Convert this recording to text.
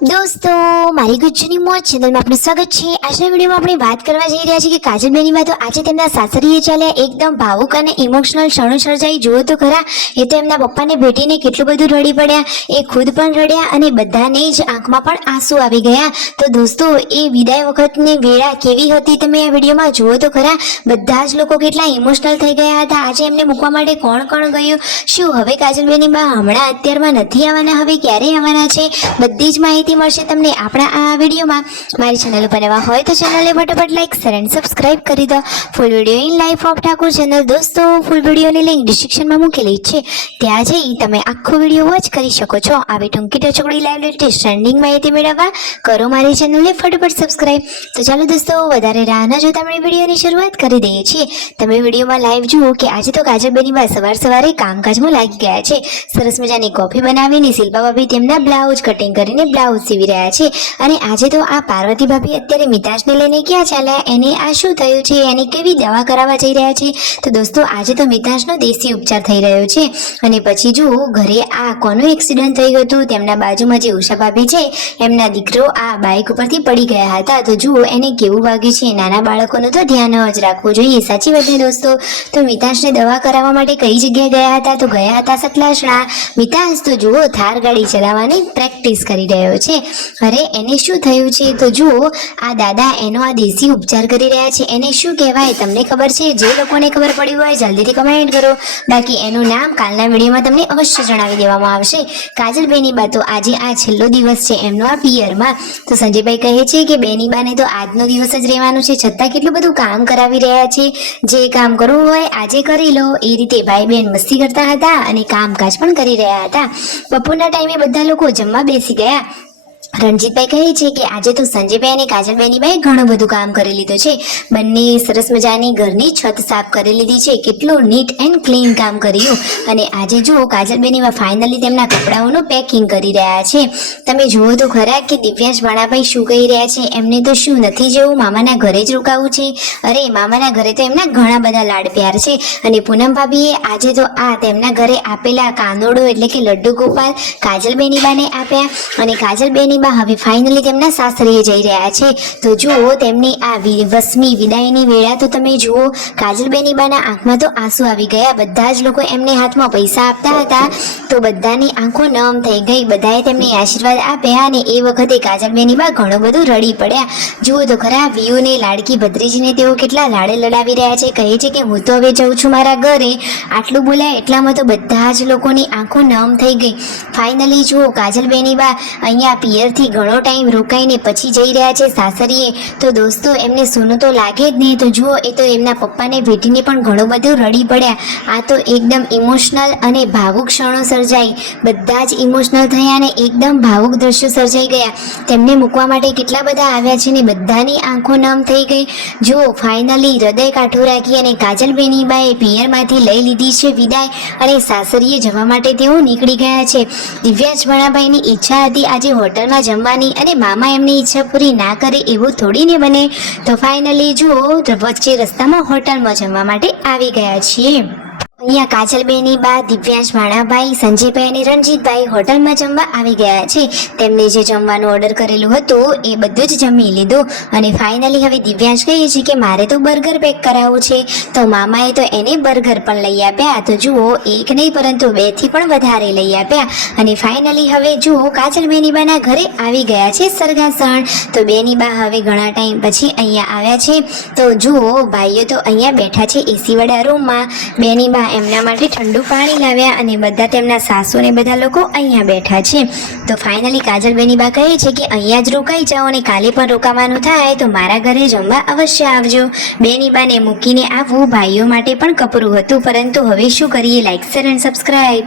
दोस्तों मारी गुज्जूनी मौज चैनल में आपનું સ્વાગત છે। આજના વિડીયોમાં આપણે વાત કરવા જઈ રહ્યા છીએ કે કાજલ બેનીમાં તો આજે તેમના સાસરીએ ચાલ્યા એકદમ ભાવુક અને ઇમોશનલ ક્ષણો સર્જાઈ। જુઓ તો ખરા, એ તો એમના પપ્પાને ભેટીને કેટલું બધું રડી પડ્યા, એ ખુદ પણ રડ્યા અને બધાને જ આંખમાં પણ આંસુ આવી ગયા। તો દોસ્તો એ વિદાય વખતની વેળા કેવી હતી તમે આ વિડીયોમાં જુઓ તો ખરા। બધા જ લોકો કેટલા ઇમોશનલ થઈ ગયા હતા। આજે એમને મૂકવા માટે કોણ કોણ ગયું, શું હવે કાજલ બેનીમાં હમણાં અત્યારમાં નથી આવવાના, હવે ક્યારે આવવાના છે, બધી જ માહિતી મળશે તમને આપણા આ વિડીયોમાં। મારી ચેનલ ઉપર નવા હોય તો ચેનલને ફટાફટ લાઈક શેર એન્ડ સબસ્ક્રાઇબ કરી દો। Full video in life of Thakor channel દોસ્તો ફૂલ વિડીયોની લિંક ડિસ્ક્રિપ્શનમાં મૂકેલી છે, ત્યાં જઈ તમે આખો વિડીયો વોચ કરી શકો છો। આવી ટૂંકી ટચોકડી લાઈવ લેટેસ્ટ ટ્રેન્ડિંગ માહિતી મેળવવા કરો મારી ચેનલને ફટાફટ સબસ્ક્રાઇબ। તો ચાલો દોસ્તો વધારે રાહ ન જોતા આપણે વિડીયોની શરૂઆત કરી દઈએ છીએ। તમે વિડીયોમાં લાઈવ જુઓ કે આજે તો કાજલ બેનીમાં સવારે કામકાજમાં લાગી ગયા છે। સરસ મજાની કોફી બનાવીને શિલ્પા ભાભી તેમના બ્લાઉઝ કટિંગ કરીને બ્લાઉઝ સીવી રહ્યા છે। અને આજે તો આ પાર્વતી ભાભી અત્યારે મિતાશને લઈને ક્યાં ચાલ્યા, એને આ શું થયું છે, એની કેવી દવા કરાવવા જઈ રહ્યા છે। તો દોસ્તો આજે તો મિતાશનો દેશી ઉપચાર થઈ રહ્યો છે। અને પછી જુઓ ઘરે આ કોનું એક્સિડન્ટ થઈ ગયું હતું, તેમના બાજુમાં જે ઉષા ભાભી છે એમના દીકરો આ બાઇક ઉપરથી પડી ગયા હતા। તો જુઓ એને કેવું વાગ્યું છે। નાના બાળકોનું તો ધ્યાન જ રાખવું જોઈએ, સાચી વાત ને દોસ્તો। તો મિતાશને દવા કરાવવા માટે કઈ જગ્યાએ ગયા હતા, તો ગયા હતા સતલાસણા। મિતાશ તો જુઓ થાર ગાડી ચલાવવાની પ્રેક્ટિસ કરી રહ્યો છે। અરે એને શું થયું છે, તો જુઓ આ દાદા એનો આ દેશી ઉપચાર કરી રહ્યા છે। એને શું કહેવાય તમને ખબર છે? જે લોકોને ખબર પડી હોય જલ્દીથી કમેન્ટ કરો, બાકી એનું નામ કાલના વિડીયોમાં તમને અવશ્ય જણાવી દેવામાં આવશે। કાજલ બેનીબા તો આજે આ છેલ્લો દિવસ છે એમનો આ પિયરમાં। તો સંજયભાઈ કહે છે કે બેનીબાને તો આજનો દિવસ જ રહેવાનું છે, છતાં કેટલું બધું કામ કરાવી રહ્યા છે। જે કામ કરવું હોય આજે કરી લો, એ રીતે ભાઈ બહેન મસ્તી કરતા હતા અને કામકાજ પણ કરી રહ્યા હતા। બપોરના ટાઈમે બધા લોકો જમવા બેસી ગયા। રણજીતભાઈ કહે છે કે આજે તો સંજયભાઈ અને કાજલ બેનીબાએ ઘણું બધું કામ કરી લીધું છે। બંને સરસ મજાની ઘરની છત સાફ કરી લીધી છે, કેટલું નીટ એન્ડ ક્લીન કામ કર્યું। અને આજે જુઓ કાજલ બેનીબા ફાઇનલી તેમના કપડાઓનું પેકિંગ કરી રહ્યા છે। તમે જુઓ તો ખરા કે દિવ્યાંશ ભાણાભાઈ શું કહી રહ્યા છે, એમને તો શું નથી જવું, મામાના ઘરે જ રોકાવું છે। અરે મામાના ઘરે તો એમના ઘણા બધા લાડ પ્યાર છે। અને પૂનમ ભાભીએ આજે તો આ તેમના ઘરે આપેલા કાનોડો એટલે કે લડ્ડુ ગોપાલ કાજલ બેનીબાને આપ્યા। અને કાજલ બેનીબા હવે ફાઇનલી તેમના સાસરીએ જઈ રહ્યા છે। તો જુઓ તેમની આ 20મી વિદાયની વેળા તો તમે જુઓ, કાજલ બેનીબાના આંખમાં તો આંસુ આવી ગયા। બધા જ લોકો એમને હાથમાં પૈસા આપતા હતા, તો બધાની આંખો નમ થઈ ગઈ, બધાએ તેમને આશીર્વાદ આપ્યા। અને એ વખતે કાજલ બેનીબા ઘણું બધું રડી પડ્યા। જુઓ તો ખરા વિયુને લાડકી ભત્રીજીને તેઓ કેટલા લાડે લડાવી રહ્યા છે। કહે છે કે હું તો હવે જઉં છું મારા ઘરે। આટલું બોલ્યા એટલામાં તો બધા જ લોકોની આંખો નમ થઈ ગઈ। ફાઇનલી જુઓ કાજલ બેનીબા અહીંયા પિયરથી ઘણો ટાઈમ રોકાઈને પછી જઈ રહ્યા છે સાસરીએ। તો દોસ્તો એમને સોનું તો લાગે જ નહીં। તો જુઓ એ તો એમના પપ્પાને ભેટીને પણ ઘણું બધું રડી પડ્યા। આ તો એકદમ ઇમોશનલ અને ભાવુક ક્ષણો સર્જાઈ, બધા જ ઇમોશનલ થયા અને એકદમ ભાવુક દ્રશ્યો સર્જાઈ ગયા। તેમને મૂકવા માટે કેટલા બધા આવ્યા છે ને બધાની આંખો નમ થઈ ગઈ। જુઓ ફાઇનલી હૃદય કાઠું રાખી અને કાજલ બેનીબાએ પિયરમાંથી લઈ લીધી છે વિદાય અને સાસરીએ જવા માટે તેઓ નીકળી ગયા છે। દિવ્યાંશ ભાણાભાઈની ઈચ્છા હતી આજે હોટલમાં જમવાની, અને મામા એમની ઈચ્છા પૂરી ના કરે એવું થોડીને બને। તો ફાઇનલી જુઓ વચ્ચે રસ્તામાં હોટલમાં જમવા માટે આવી ગયા છીએ। અહીંયા કાજલ બેનીબા, દિવ્યાંશ ભાણાભાઈ, સંજયભાઈ અને રણજીતભાઈ હોટલમાં જમવા આવી ગયા છે। તેમને જે જમવાનું ઓર્ડર કરેલું હતું એ બધું જ જમી લીધું। અને ફાઇનલી હવે દિવ્યાંશ કહે છે કે મારે તો બર્ગર પેક કરાવવું છે, તો મામાએ તો એને બર્ગર પણ લઈ આપ્યા। તો જુઓ એક નહીં પરંતુ 2થી પણ વધારે લઈ આપ્યા। અને ફાઇનલી હવે જુઓ કાજલ બેનીબાના ઘરે આવી ગયા છે સરગાસણ। તો બેનીબા હવે ઘણા ટાઈમ પછી અહીંયા આવ્યા છે। તો જુઓ ભાઈઓ તો અહીંયા બેઠા છે એસી વાળા રૂમમાં। બેનીબા એમના માટે ઠંડુ પાણી લાવ્યા અને બધા તેમના સાસુ ને બધા લોકો અહીંયા બેઠા છે। તો ફાઇનલી કાજલ બેનીબા કહે છે કે અહીંયા જ રોકાઈ જાઓ અને કાલે પણ રોકાવાનું થાય તો મારા ઘરે જમવા અવશ્ય આવજો। બેનીબાને મૂકીને આવવું ભાઈઓ માટે પણ કપરું હતું, પરંતુ હવે શું કરીએ, લાઈક શેર એન્ડ સબસ્ક્રાઇબ।